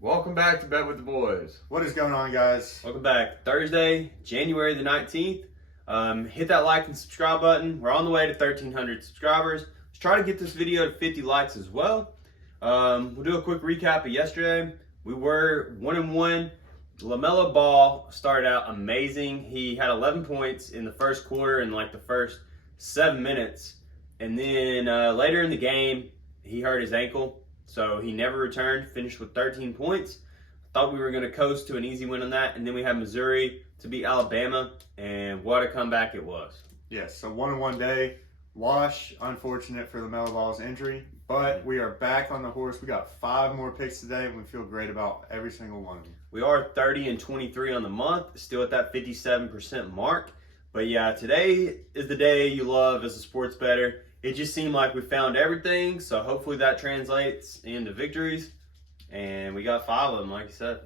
Welcome back to Bet with the Boys. What is going on, guys? Welcome back. Thursday, January the 19th. Hit that like and subscribe button. We're on the way to 1,300 subscribers. Let's try to get this video to 50 likes as well. We'll do a quick recap of yesterday. We were 1-1. LaMelo Ball started out amazing. He had 11 points in the first quarter in like the first 7 minutes. And then later in the game, he hurt his ankle. So he never returned, finished with 13 points. Thought we were going to coast to an easy win on that. And then we had Missouri to beat Alabama. And what a comeback it was. Yes, so 1-1 day. Wash, unfortunate for LaMelo Ball's injury. But we are back on the horse. We got 5 more picks today, and we feel great about every single one of them. We are 30-23 on the month, still at that 57% mark. But yeah, today is the day you love as a sports bettor. It just seemed like we found everything, so hopefully that translates into victories. And we got 5 of them, like you said.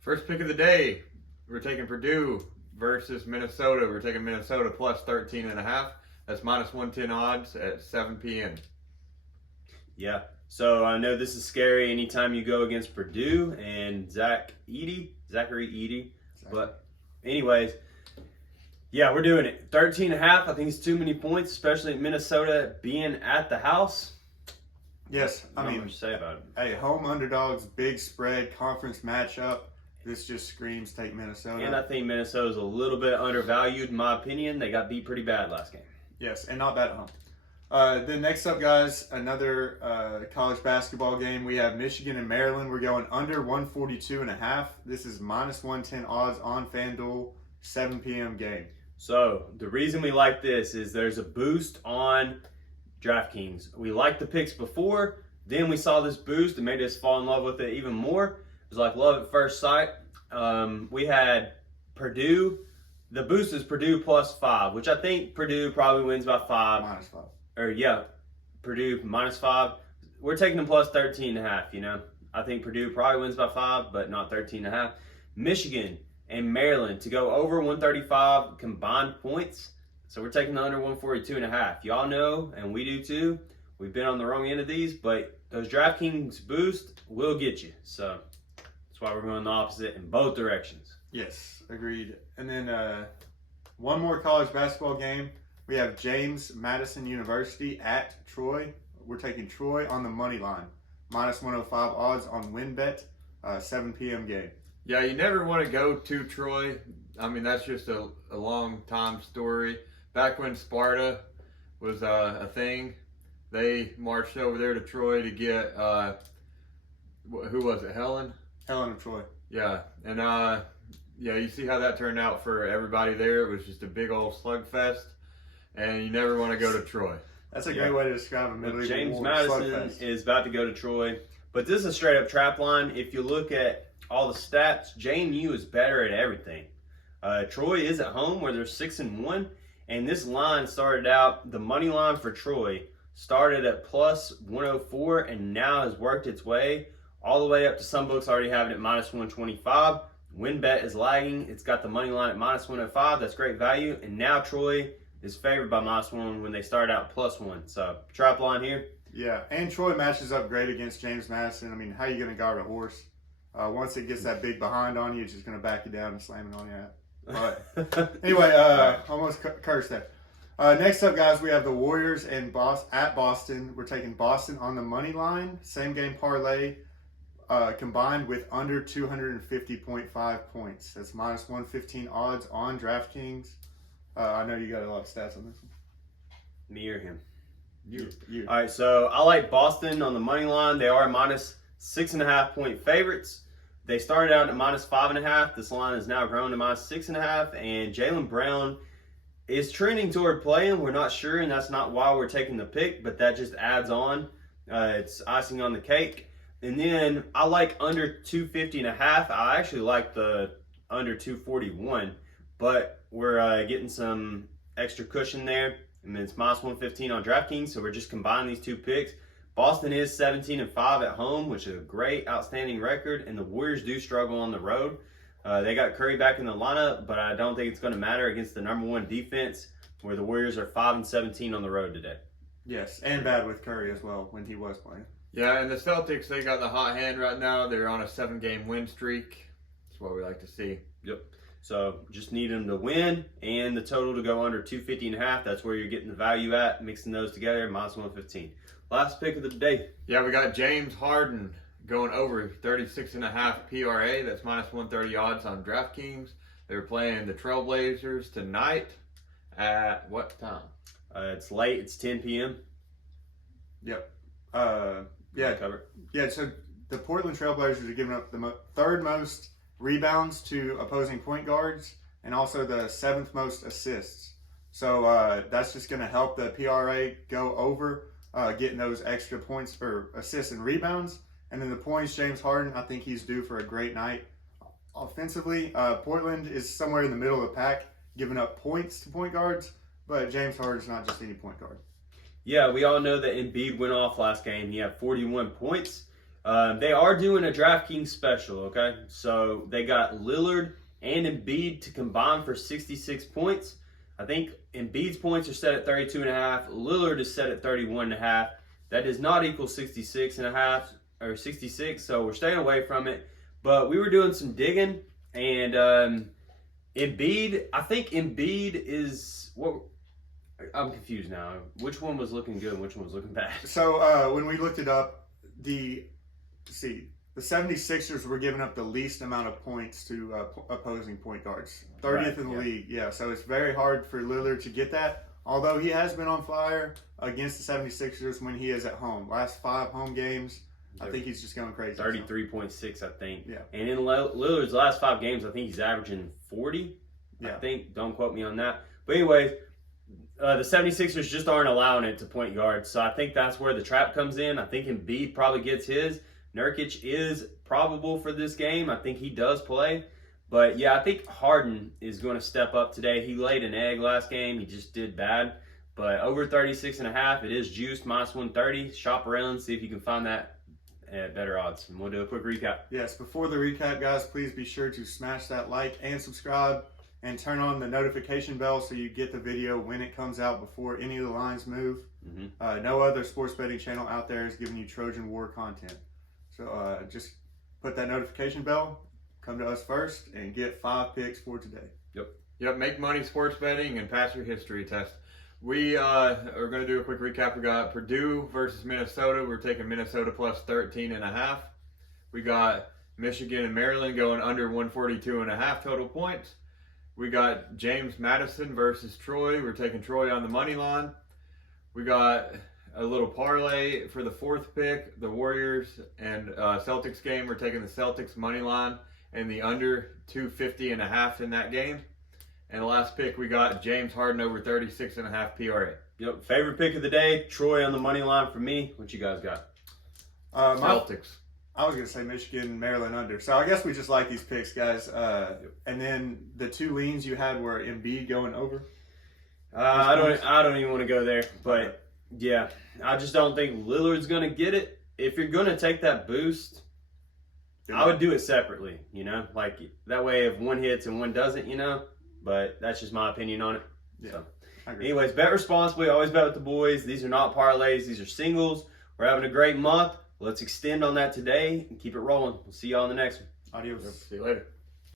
First pick of the day, we're taking Purdue versus Minnesota. We're taking Minnesota plus 13.5. That's minus 110 odds at 7 p.m. Yeah, so I know this is scary anytime you go against Purdue and Zachary Edey. But anyways, yeah, we're doing it. 13.5, I think it's too many points, especially Minnesota being at the house. Yes, I mean, what to say about it. Hey, home underdogs, big spread, conference matchup. This just screams take Minnesota. And I think Minnesota's a little bit undervalued, in my opinion. They got beat pretty bad last game. Yes, and not bad at home. Then next up, guys, another college basketball game. We have Michigan and Maryland. We're going under 142.5. This is minus 110 odds on FanDuel, 7 p.m. game. So the reason we like this is there's a boost on DraftKings. We liked the picks before. Then we saw this boost and made us fall in love with it even more. It was like love at first sight. We had Purdue. The boost is Purdue plus 5, which I think Purdue probably wins by 5. Minus 5. Or yeah, Purdue minus 5. We're taking them plus 13.5, you know. I think Purdue probably wins by 5, but not 13.5. Michigan and Maryland to go over 135 combined points. So we're taking the under 142.5. Y'all know, and we do too, we've been on the wrong end of these, but those DraftKings boost will get you. So that's why we're going the opposite in both directions. Yes, agreed. And then one more college basketball game. We have James Madison University at Troy. We're taking Troy on the money line. Minus 105 odds on WinBet, 7 p.m. game. Yeah, you never want to go to Troy. I mean, that's just a long time story. Back when Sparta was a thing, they marched over there to Troy to get, who was it, Helen? Helen of Troy. Yeah, and yeah, you see how that turned out for everybody there. It was just a big old slugfest, and you never want to go to Troy. That's a great way to describe a medieval James war Madison slugfest. is about to go to Troy, but this is a straight up trap line. If you look at all the stats, JMU is better at everything. Troy is at home where they're 6-1, and this line started out, the money line for Troy started at plus 104 and now has worked its way all the way up to some books already have it at minus 125. WinBet is lagging. It's got the money line at minus 105. That's great value. And now Troy is favored by minus 1 when they started out plus 1. So trap line here. Yeah, and Troy matches up great against James Madison. I mean, how are you going to guard a horse? Once it gets that big behind on you, it's just going to back you down and slam it on you. But anyway, almost cursed there. Next up, guys, we have the Warriors and at Boston. We're taking Boston on the money line. Same game parlay. Combined with under 250.5 points. That's minus 115 odds on DraftKings. I know you got a lot of stats on this one. Me or him? You. All right, so I like Boston on the money line. They are minus 6.5 point favorites. They started out at minus 5.5. This line has now grown to minus 6.5. And Jaylen Brown is trending toward playing. We're not sure, and that's not why we're taking the pick, but that just adds on. It's icing on the cake. And then I like under 250.5. I actually like the under 241, but we're getting some extra cushion there. And then it's minus 115 on DraftKings, so we're just combining these two picks. Boston is 17-5 at home, which is a great, outstanding record, and the Warriors do struggle on the road. They got Curry back in the lineup, but I don't think it's going to matter against the number 1 defense, where the Warriors are 5-17 on the road today. Yes, and bad with Curry as well when he was playing. Yeah, and the Celtics, they got the hot hand right now. They're on a 7-game win streak. That's what we like to see. So just need them to win and the total to go under 250.5. That's where you're getting the value at. Mixing those together, minus 115. Last pick of the day. Yeah, we got James Harden going over 36.5 PRA. That's minus 130 odds on DraftKings. They're playing the Trailblazers tonight at what time? It's late. It's 10 p.m. Yep. Yeah, cover. Yeah, so the Portland Trailblazers are giving up the third most rebounds to opposing point guards and also the 7th most assists. So that's just going to help the PRA go over, getting those extra points for assists and rebounds. And then the points, James Harden, I think he's due for a great night. Offensively, Portland is somewhere in the middle of the pack, giving up points to point guards, but James Harden's not just any point guard. Yeah, we all know that Embiid went off last game. He had 41 points. They are doing a DraftKings special, okay? So they got Lillard and Embiid to combine for 66 points. I think Embiid's points are set at 32.5. Lillard is set at 31.5. That does not equal 66.5 or 66, so we're staying away from it. But we were doing some digging, and Embiid, I think Embiid is what. I'm confused now. Which one was looking good and which one was looking bad? So when we looked it up, the 76ers were giving up the least amount of points to opposing point guards. 30th in the league. Yeah, so it's very hard for Lillard to get that. Although he has been on fire against the 76ers when he is at home. Last 5 home games, I think he's just going crazy. 33.6, I think. Yeah. And in Lillard's last 5 games, I think he's averaging 40. Yeah. I think. Don't quote me on that. But anyways, the 76ers just aren't allowing it to point guards. So I think that's where the trap comes in. I think Embiid probably gets his. Nurkic is probable for this game. I think he does play. But yeah, I think Harden is going to step up today. He laid an egg last game. He just did bad. But over 36.5, it is juiced, minus 130. Shop around, see if you can find that at better odds. And we'll do a quick recap. Yes, before the recap, guys, please be sure to smash that like and subscribe and turn on the notification bell so you get the video when it comes out before any of the lines move. No other sports betting channel out there is giving you Trojan War content. So just put that notification bell, come to us first, and get 5 picks for today. Yep, make money sports betting and pass your history test. We are going to do a quick recap. We got Purdue versus Minnesota. We're taking Minnesota plus 13.5. We got Michigan and Maryland going under 142.5 total points. We got James Madison versus Troy. We're taking Troy on the money line. We got a little parlay for the 4th pick, the Warriors and Celtics game. We're taking the Celtics money line and the under 250.5 in that game. And the last pick, we got James Harden over 36.5 PRA. Yep, favorite pick of the day, Troy on the money line for me. What you guys got? Celtics. I was going to say Michigan, Maryland under. So I guess we just like these picks, guys. And then the 2 leans you had were Embiid going over. I don't even want to go there, but yeah, I just don't think Lillard's going to get it. If you're going to take that boost, I would do it separately, like that way if one hits and one doesn't, but that's just my opinion on it. Yeah, So, I agree. anyways, bet responsibly. Always bet with the boys. These are not parlays. These are singles. We're having a great month. Let's extend on that today and keep it rolling. We'll see y'all on the next one. Adios. See you later.